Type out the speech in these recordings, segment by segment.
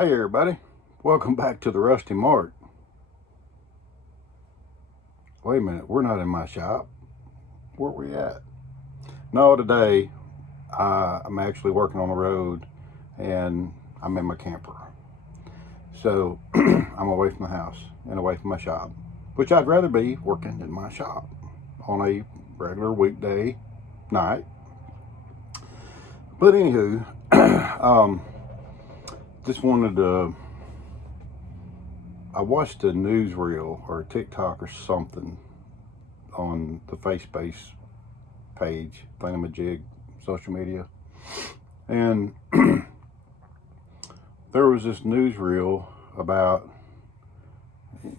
Hey everybody, welcome back to the Rusty Mart. Wait a minute, we're not in my shop. Where we at? No, today I'm actually working on the road and I'm in my camper. So I'm away from the house and away from my shop, which I'd rather be working in my shop on a regular weekday night. But anywho, just wanted to I watched a newsreel or a TikTok or something on the FaceBase page, Thingamajig, social media, and there was this newsreel about,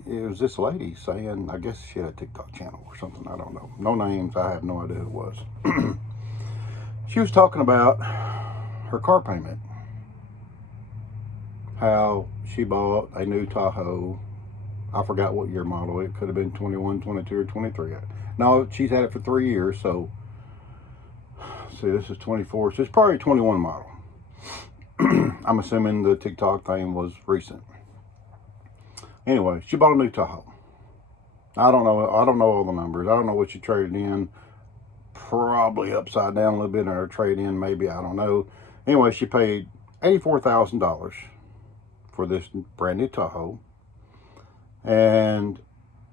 it was this lady saying, I guess she had a TikTok channel or something, I don't know. No names, I have no idea who it was. She was talking about her car payment. How she bought a new Tahoe. I forgot what year model. It could have been 21, 22, or 23. No, she's had it for 3 years, so see, this is 24, so it's probably a 21 model. I'm assuming the TikTok thing was recent. Anyway, she bought a new Tahoe. I don't know all the numbers. I don't know what she traded in. Probably upside down a little bit in her trade-in, maybe, I don't know. Anyway, she paid $84,000 for this brand new Tahoe, and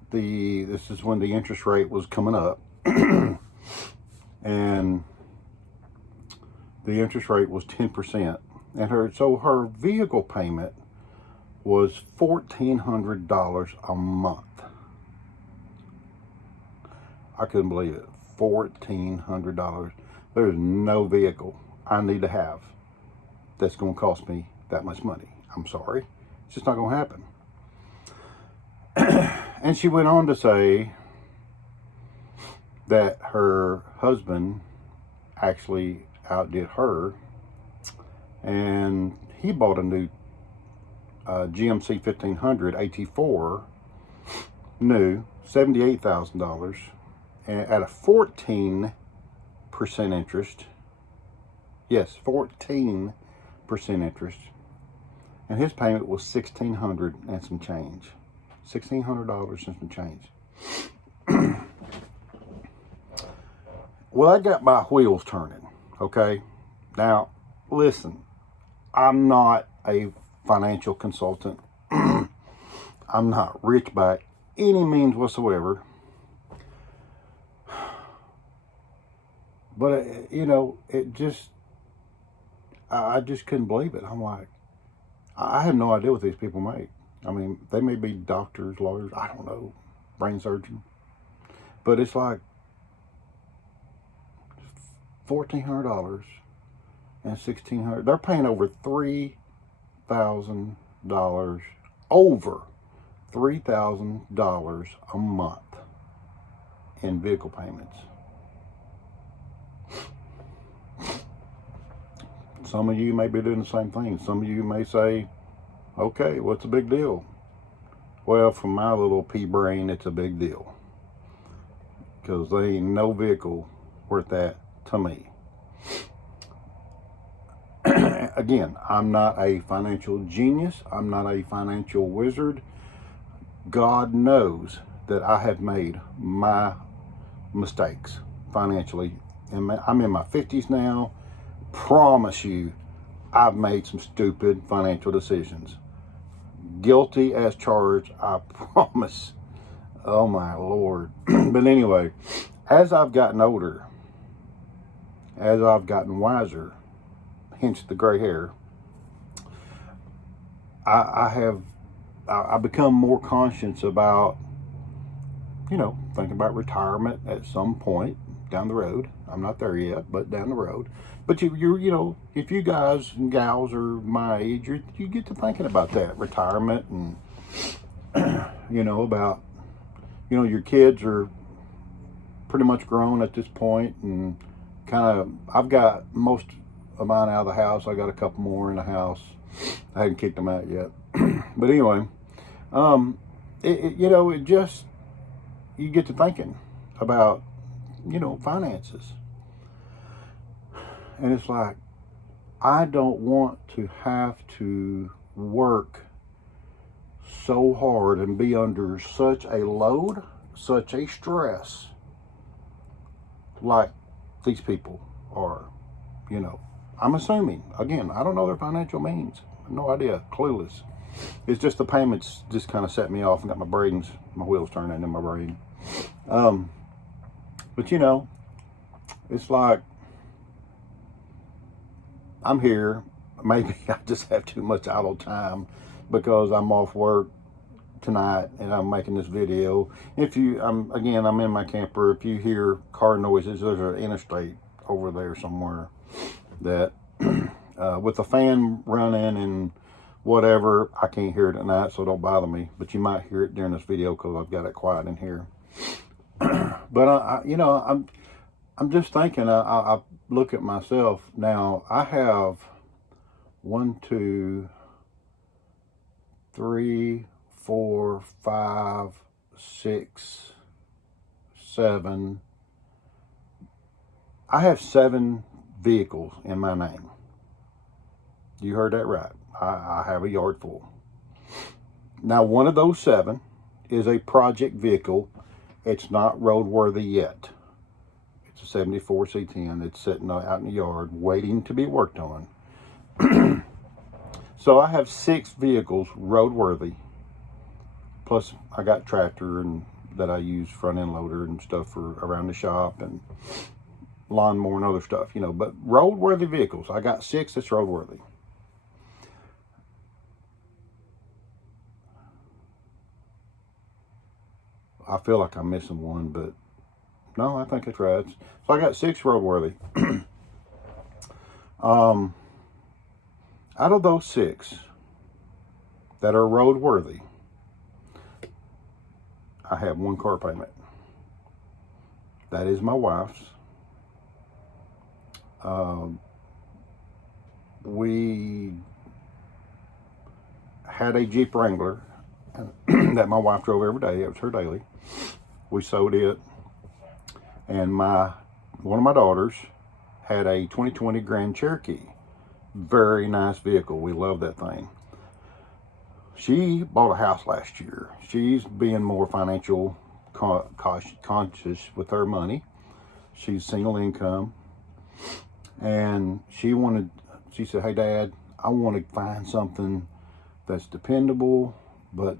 this is when the interest rate was coming up, and the interest rate was 10%, and her vehicle payment was $1,400 a month. I couldn't believe it. $1,400. There's no vehicle I need to have that's going to cost me that much money. I'm sorry. It's just not going to happen. And she went on to say that her husband actually outdid her, and he bought a new GMC 1500 AT4, new, $78,000, and at a 14% interest. Yes, 14% interest. And his payment was $1,600 and some change. $1,600 and some change. Well, I got my wheels turning, okay? Now, listen, I'm not a financial consultant. I'm not rich by any means whatsoever. But, I just couldn't believe it. I'm like, I have no idea what these people make. I mean, they may be doctors, lawyers, I don't know, brain surgeon. But it's like $1,400 and $1,600. They're paying over $3,000, over $3,000 a month in vehicle payments. Some of you may be doing the same thing. Some of you may say, okay, what's the big deal? Well, from my little pea brain, it's a big deal. Because there ain't no vehicle worth that to me. Again, I'm not a financial genius. I'm not a financial wizard. God knows that I have made my mistakes financially. I'm in my 50s now. Promise you, I've made some stupid financial decisions. Guilty as charged, I promise. Oh my Lord. But anyway, as I've gotten older, as I've gotten wiser, hence the gray hair, I become more conscious about, thinking about retirement at some point down the road. I'm not there yet, but down the road. But if you guys and gals are my age, you get to thinking about that retirement, and about your kids are pretty much grown at this point, and I've got most of mine out of the house. I got a couple more in the house. I hadn't kicked them out yet. But anyway, it just, you get to thinking about finances. And it's like, I don't want to have to work so hard and be under such a load, such a stress, like these people are, you know. I'm assuming, again, I don't know their financial means. No idea, clueless. It's just the payments just kind of set me off and got my wheels turning in my brain. But you know, it's like, I'm here. Maybe I just have too much idle time because I'm off work tonight and I'm making this video. I'm in my camper. If you hear car noises, there's an interstate over there somewhere that with the fan running and whatever, I can't hear it at night, so don't bother me. But you might hear it during this video because I've got it quiet in here. But you know, I'm just thinking. I look at myself now. I have 1, 2, 3, 4, 5, 6, 7. I have 7 vehicles in my name. You heard that right. I have a yard full. Now, one of those 7 is a project vehicle. It's not roadworthy yet. It's a 74 C10. It's sitting out in the yard waiting to be worked on. So I have 6 vehicles roadworthy. Plus, I got tractor and that I use, front end loader and stuff for around the shop, and lawnmower and other stuff, you know. But roadworthy vehicles, I got 6 that's roadworthy. I feel like I'm missing one, but no, I think it's right. So I got 6 roadworthy. Out of those 6 that are roadworthy, I have 1 car payment. That is my wife's. We had a Jeep Wrangler that my wife drove every day. It was her daily. We sold it, and one of my daughters had a 2020 Grand Cherokee. Very nice vehicle. We love that thing. She bought a house last year. She's being more financial conscious with her money. She's single income, and she said, "Hey Dad, I want to find something that's dependable, but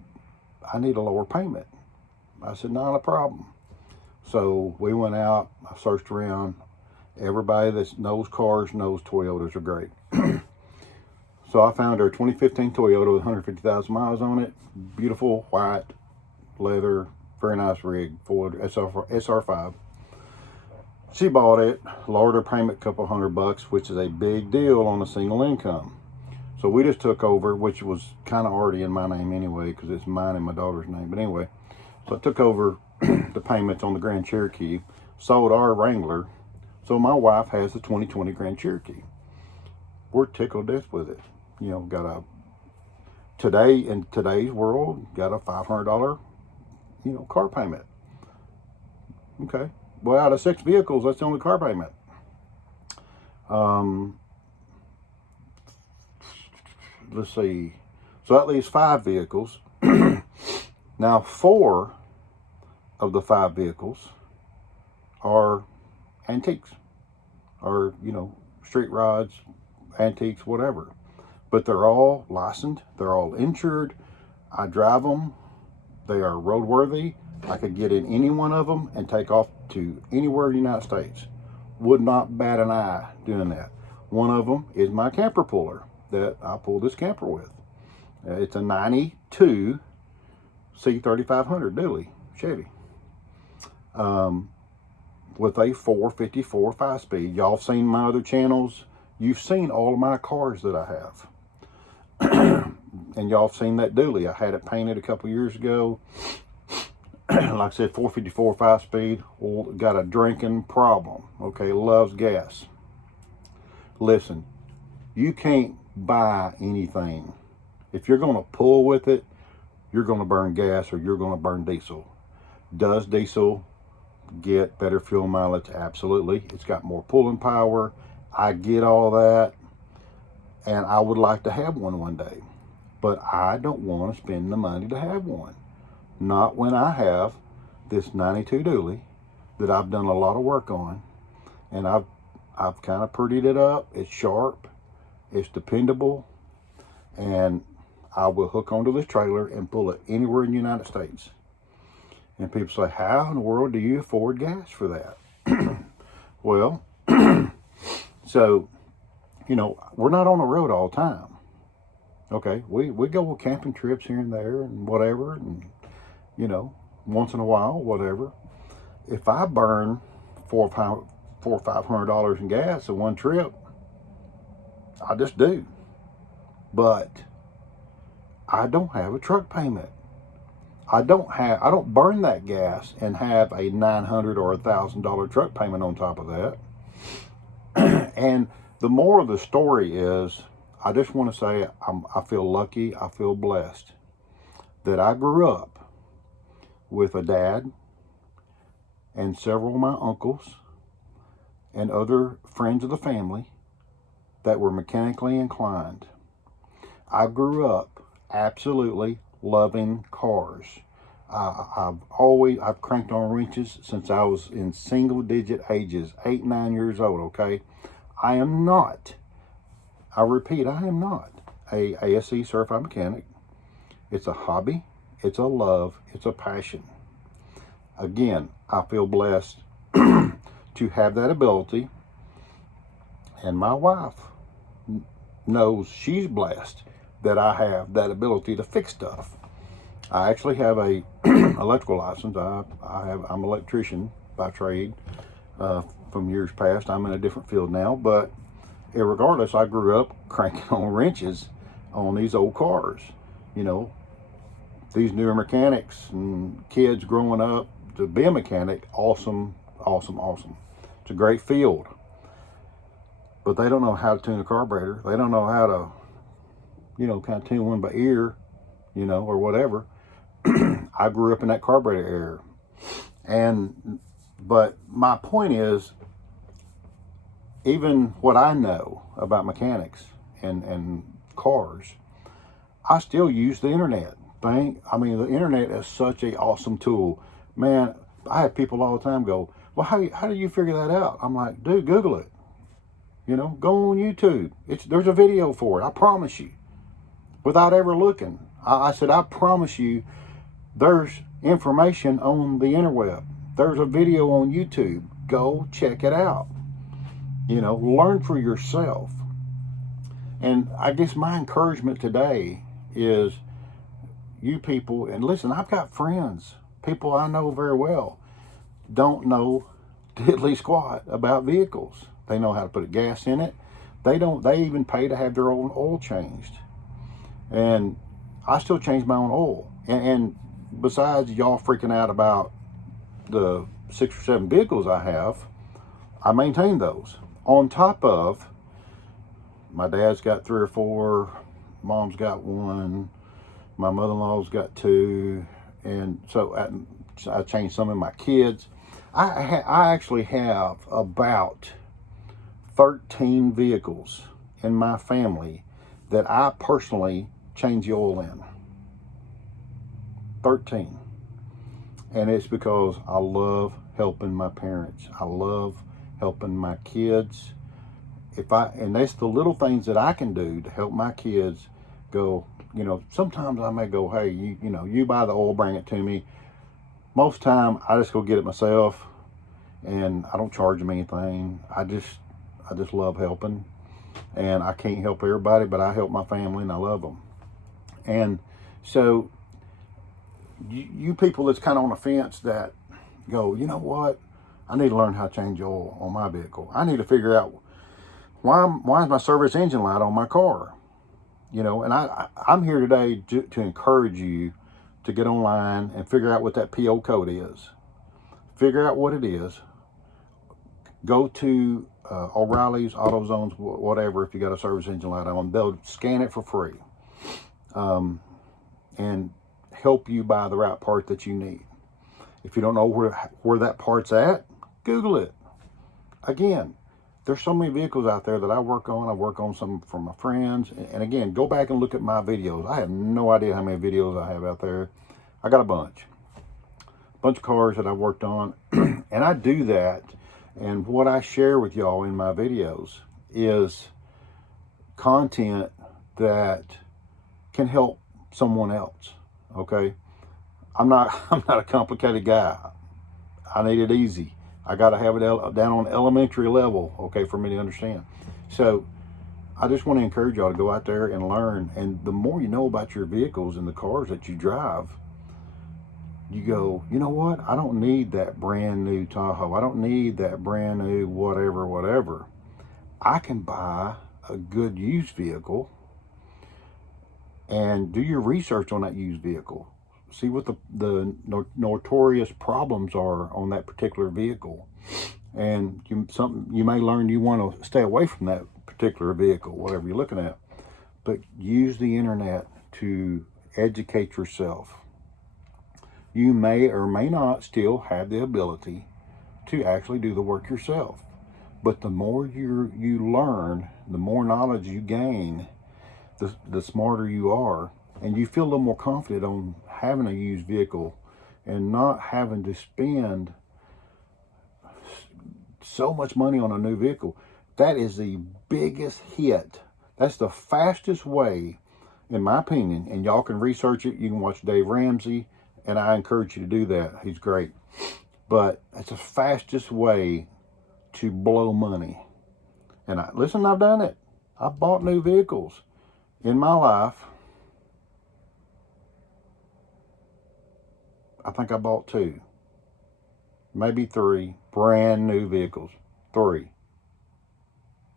I need a lower payment." I said, "Not a problem." So we went out, I searched around. Everybody that knows cars knows Toyotas are great. So I found her 2015 Toyota with 150,000 miles on it. Beautiful white leather, very nice rig, Ford SR5. She bought it, lowered her payment a couple $100, which is a big deal on a single income. So we just took over, which was kind of already in my name anyway, because it's mine and my daughter's name. But anyway, so I took over the payments on the Grand Cherokee, sold our Wrangler. So my wife has the 2020 Grand Cherokee. We're tickled to death with it. You know, in today's world, got a $500, car payment. Okay. Well, out of 6 vehicles, that's the only car payment. Let's see. So that leaves 5 vehicles. Now, 4 of the 5 vehicles are antiques, or street rods, antiques, whatever. But they're all licensed, they're all insured. I drive them, they are roadworthy. I could get in any one of them and take off to anywhere in the United States. Would not bat an eye doing that. One of them is my camper puller that I pull this camper with. It's a 92 C3500 dually Chevy. With a 454 5-speed. Y'all have seen my other channels. You've seen all of my cars that I have. And y'all have seen that dually. I had it painted a couple years ago. Like I said, 454 5-speed. Well, got a drinking problem. Okay, loves gas. Listen, you can't buy anything. If you're going to pull with it, you're going to burn gas or you're going to burn diesel. Does diesel get better fuel mileage? Absolutely. It's got more pulling power. I get all that, and I would like to have one day. but I don't want to spend the money to have one. Not when I have this 92 dually that I've done a lot of work on, and I've kind of prettied it up. It's sharp, it's dependable, and I will hook onto this trailer and pull it anywhere in the United States. And people say, how in the world do you afford gas for that? Well, so, you know, we're not on the road all the time. Okay, we go on camping trips here and there and whatever, and, you know, once in a while, whatever. If I burn $400 or $500 in gas in one trip, I just do. But I don't have a truck payment. I don't burn that gas and have a $900 or $1,000 truck payment on top of that. And the moral of the story is, I just want to say I feel lucky, I feel blessed that I grew up with a dad and several of my uncles and other friends of the family that were mechanically inclined. I grew up absolutely loving cars. I've cranked on wrenches since I was in single digit ages, 8, 9 years old, okay? I am not, I repeat, I am not a ASE certified mechanic. It's a hobby, it's a love, it's a passion. Again, I feel blessed to have that ability, and my wife knows she's blessed that I have that ability to fix stuff. I actually have a electrical license. I'm an electrician by trade. From years past, I'm in a different field now, but regardless, I grew up cranking on wrenches on these old cars. You know, these newer mechanics and kids growing up to be a mechanic, awesome, awesome, awesome. It's a great field, but they don't know how to tune a carburetor. They don't know how to, you know, kind of tune one by ear, you know, or whatever. I grew up in that carburetor era. But my point is, even what I know about mechanics and cars, I still use the internet. I mean, the internet is such an awesome tool. Man, I have people all the time go, well, how do you figure that out? I'm like, dude, Google it. You know, go on YouTube. There's a video for it, I promise you. Without ever looking. I said, I promise you, there's information on the interweb. There's a video on YouTube. Go check it out. You know, learn for yourself. And I guess my encouragement today is you people, and listen, I've got friends, people I know very well, don't know diddly squat about vehicles. They know how to put gas in it. They even pay to have their own oil changed. And I still change my own oil. And besides y'all freaking out about the 6 or 7 vehicles I have, I maintain those. On top of, my dad's got 3 or 4, mom's got 1, my mother-in-law's got 2, and so I changed some of my kids. I actually have about 13 vehicles in my family that I personally change the oil in. 13. And it's because I love helping my parents. I love helping my kids. And that's the little things that I can do to help my kids go, you know, sometimes I may go, hey, you buy the oil, bring it to me. Most time I just go get it myself, and I don't charge them anything. I just love helping, and I can't help everybody, but I help my family and I love them. And so you people that's kind of on the fence that go, you know what, I need to learn how to change oil on my vehicle. I need to figure out why is my service engine light on my car? You know, and I'm here today to encourage you to get online and figure out what that PO code is. Figure out what it is. Go to O'Reilly's, AutoZone's, whatever, if you got a service engine light on. They'll scan it for free and help you buy the right part that you need. If you don't know where that part's at, Google it. Again, there's so many vehicles out there that I work on. I work on some for my friends. And again, go back and look at my videos. I have no idea how many videos I have out there. I got a bunch of cars that I worked on. And I do that. And what I share with y'all in my videos is content that can help someone else. Okay. I'm not a complicated guy. I need it easy. I got to have it down on elementary level, okay, for me to understand. So I just want to encourage y'all to go out there and learn. And the more you know about your vehicles and the cars that you drive, you go, you know what? I don't need that brand new Tahoe. I don't need that brand new whatever. I can buy a good used vehicle and do your research on that used vehicle. See what the notorious problems are on that particular vehicle. And you may learn you want to stay away from that particular vehicle, whatever you're looking at. But use the internet to educate yourself. You may or may not still have the ability to actually do the work yourself. But the more you learn, the more knowledge you gain, the smarter you are. And you feel a little more confident on having a used vehicle and not having to spend so much money on a new vehicle. That is the biggest hit. That's the fastest way, in my opinion, and y'all can research it. You can watch Dave Ramsey, and I encourage you to do that. He's great. But it's the fastest way to blow money. And listen, I've done it. I've bought new vehicles in my life. I think I bought 2, maybe 3 brand new vehicles. 3.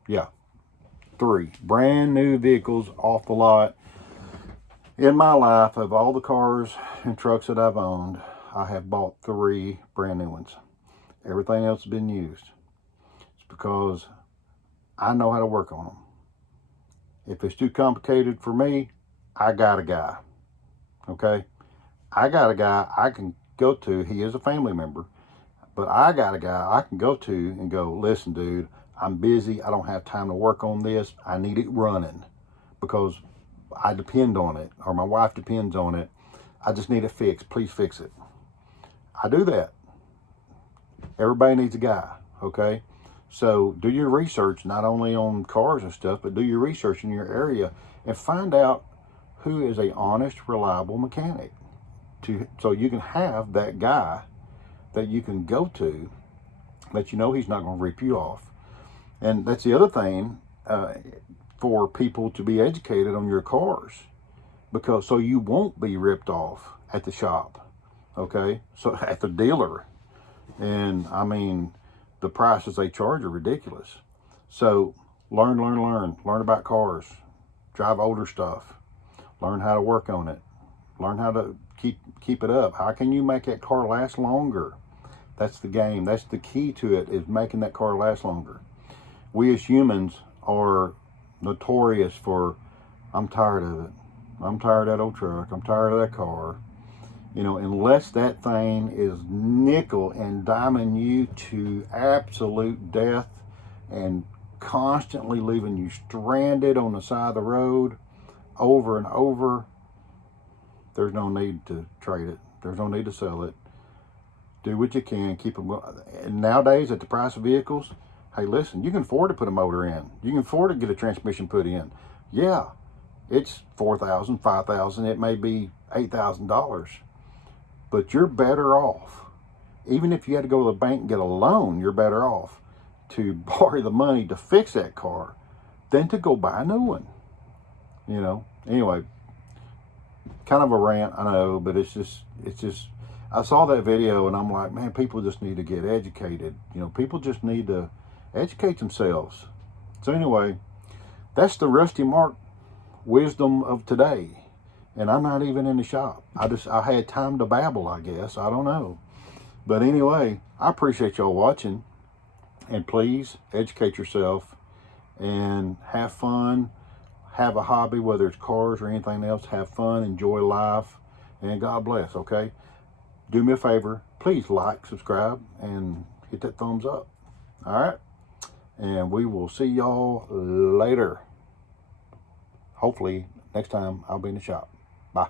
Yeah, 3 brand new vehicles off the lot. In my life, of all the cars and trucks that I've owned, I have bought 3 brand new ones. Everything else has been used. It's because I know how to work on them. If it's too complicated for me, I got a guy. Okay? I got a guy I can go to. He is a family member. But I got a guy I can go to and go, listen, dude, I'm busy. I don't have time to work on this. I need it running because I depend on it, or my wife depends on it. I just need it fixed. Please fix it. I do that. Everybody needs a guy, okay? So do your research, not only on cars and stuff, but do your research in your area and find out who is a honest, reliable mechanic. So you can have that guy that you can go to that you know he's not going to rip you off. And that's the other thing, for people to be educated on your cars, because so you won't be ripped off at the shop, okay? So at the dealer. And I mean, the prices they charge are ridiculous. So learn about cars, drive older stuff, learn how to work on it, learn how to keep it up. How can you make that car last longer? That's the game. That's the key to it, is making that car last longer. We as humans are notorious for, I'm tired of it. I'm tired of that old truck. I'm tired of that car. You know, unless that thing is nickel and diming you to absolute death and constantly leaving you stranded on the side of the road over and over, there's no need to trade it. There's no need to sell it. Do what you can. Keep them. And nowadays, at the price of vehicles, hey, listen, you can afford to put a motor in. You can afford to get a transmission put in. Yeah, it's $4,000, $5,000. It may be $8,000. But you're better off. Even if you had to go to the bank and get a loan, you're better off to borrow the money to fix that car than to go buy a new one. You know, anyway, kind of a rant, I know, but it's just, I saw that video and I'm like, man, people just need to get educated. You know, people just need to educate themselves. So anyway, that's the Rusty Mark wisdom of today. And I'm not even in the shop. I had time to babble, I guess. I don't know. But anyway, I appreciate y'all watching. And please educate yourself and have fun. Have a hobby, whether it's cars or anything else. Have fun, enjoy life, and God bless, okay? Do me a favor. Please like, subscribe, and hit that thumbs up. All right? And we will see y'all later. Hopefully, next time I'll be in the shop. Bye.